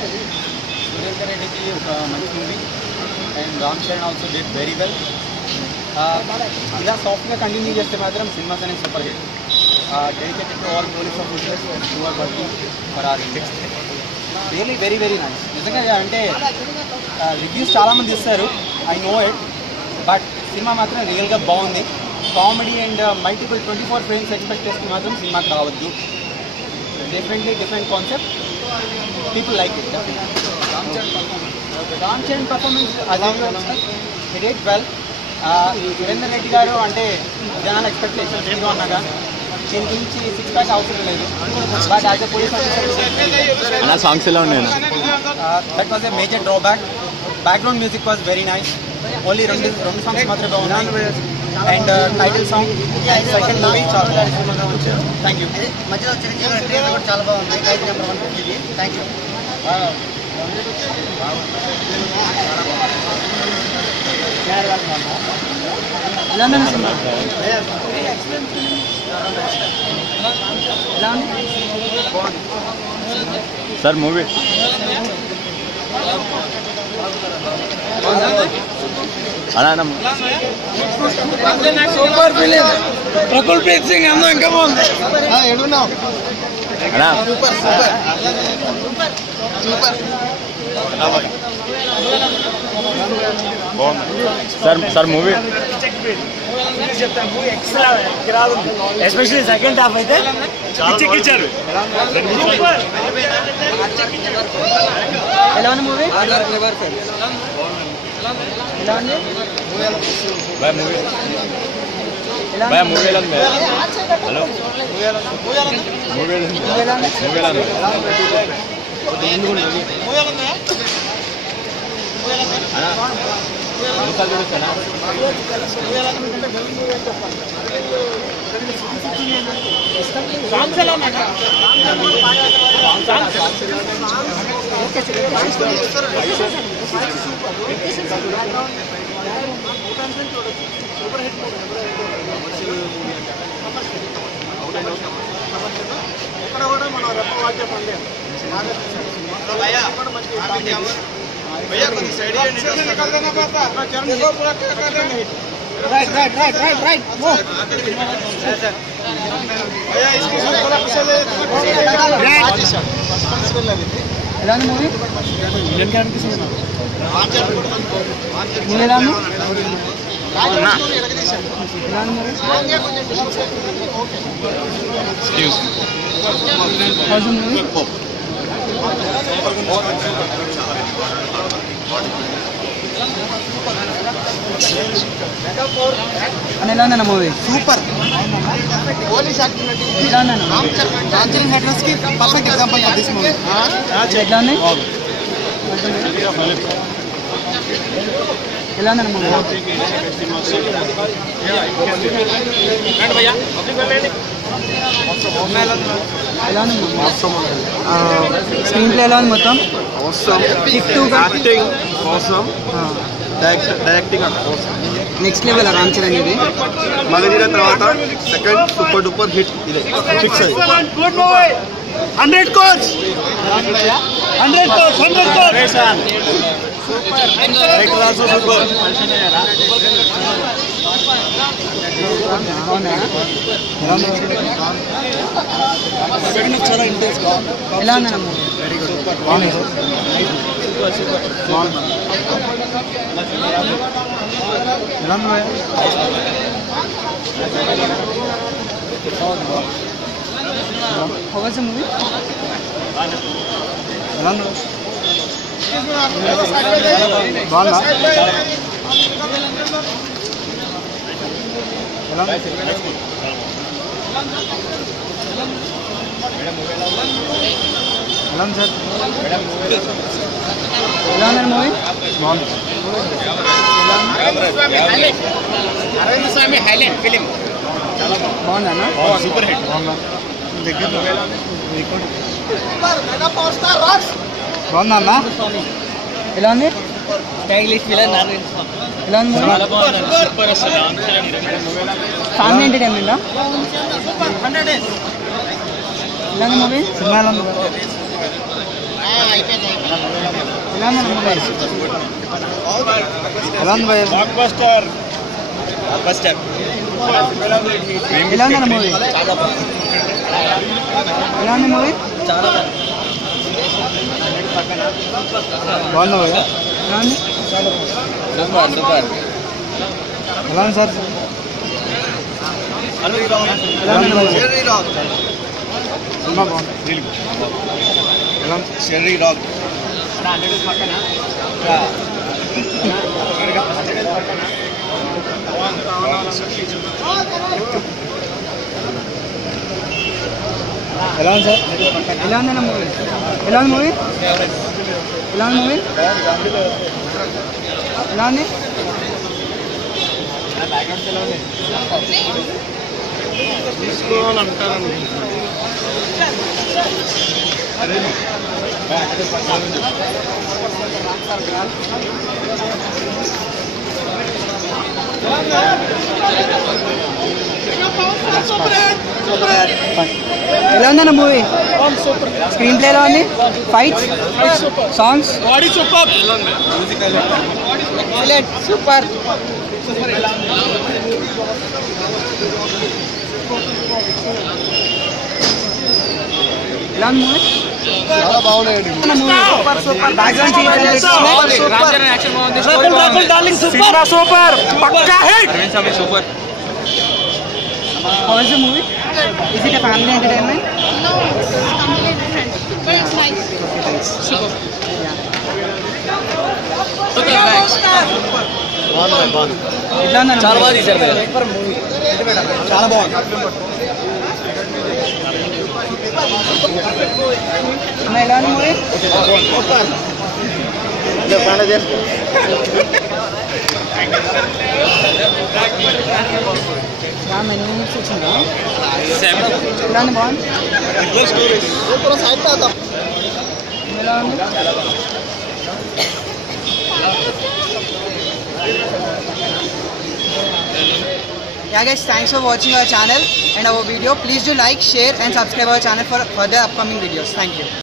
సురేందర్ రెడ్డికి ఒక మంచి movie and Ram Charan also did very well. ఇలా సాఫ్ట్గా కంటిన్యూ చేస్తే మాత్రం సినిమాస్ అనేది super hit. Dedicated to all police officers who are working for our index. Really very very nice. నిజంగా అంటే రివ్యూస్ చాలామంది ఇస్తారు, I know it, but cinema మాత్రం రియల్గా బాగుంది. Comedy and multiple 24 frames expect చేస్తే మాత్రం సినిమాకి రావద్దు. Different concept, people like it. Ram Charan performance he did well. Surender Reddy గారు అంటే జనాల ఎక్స్పెక్టేషన్ హీరో అన్నాగా దీనికి మించి 6 ప్యాక్ అవసరం లేదు. But as a police officer songs ఎలా ఉన్నాయి? That was a major drawback. Background music was very nice. Only రెండు సాంగ్స్ మాత్రమే బాగున్నాయి. And title song second movie చాలా బాగుంది. Thank you. మధ్యలో చిరంజీవి కూడా చాలా బాగుంది. Khaidi number 1 thank you. Sir movie అలా సూపర్ ఫిలిం. రకుల్ ప్రీత్ సింగ్ అందం ఇంకా బాగుంది. ఎడున్నావు అలా super super super. Sir movie especially second half అయితే ఇచ్చారు. ఎలా ఉంది మూవీ? ఎలా ఉంది? మూవీ ఎలా ఉంది? హలో మూవీ ఎలా ఉంది? ఇక్కడ కూడా మన రెప్ప వాక్యం పండే ఎలా ఉంది మూవీ? మూవీ ఎలా ఉంది? అని ఎలా ఉందన్న మూవీ? సూపర్. పోలీస్ యాక్టివిటీ ఎలా ఉందన్న? రామ్ చరణ్ హెడ్రస్ కి perfect example of this movie. ఎట్లా ఉంది? ఎలా ఉందన్న మూవీ? ఎలా ఉంది? స్క్రీన్ ప్లే ఎలా ఉంది మొత్తం? యాక్టింగ్ అవసరం, డైరెక్టింగ్ అవసరం. నెక్స్ట్ లెవెల్ రామ్ చరణ్ ఇది. మగధీర తర్వాత సెకండ్ సూపర్ డూపర్ హిట్ ఇదే ఫిక్స్. 100 crores. 100 crores. 100 crores. ఎలా ఉందన్న movie? How was the movie? Arvind Swamy highlight film బాగుందన్న? Super hit. బాగుందన్న? ఎలా ఉంది? స్టైలిష్ విలన్ ఎలా ఉంది? ఫ్యామిలీ ఎంటర్టైన్మెంటా? ఎలా ఉంది మూవీ? సినిమా ఎలా ఉంది? ఎలా ఉంది భయ్యా? బ్లాక్బస్టర్ ఎలా ఉంది మూవీ? ఎలా ఉంది మూవీ? బాగుందా భయ్యా? ఎలా ఉంది? సూపర్ ఎలా ఉంది సార్? ఎలా ఉంది మూవీ? సినిమా బాగుంది. ఎలా ఉంది? చెర్రీ రాక్ ఎలా ఉంది సార్? ఎలా ఉంది మూవీ? ఎలా ఉంది మూవీ? ఎలా ఉంది మూవీ? ఎలా ఉంది? ఎలా ఉందన్న మూవీ? స్క్రీన్ ప్లే ఎలా ఉంది? Fights, songs, super. ఎలా ఉంది మూవీ? చాలా బాగున్నాయండి. Background super. పక్కా hit. Super How is the movie? Is it a family entertainment? No, it's completely different. But it's nice. Super. చాలా బాగా తీశారు మీరు. చాలా బాగుంది. ఎలా ఉంది మూవీ? ఎన్ని మినిట్స్ వచ్చిందా? ఎలా ఉంది? బాగుంది. ఎలా ఉంది? Yeah guys, thanks for watching our channel and our video. Please do like, share and subscribe our channel for further upcoming videos. Thank you.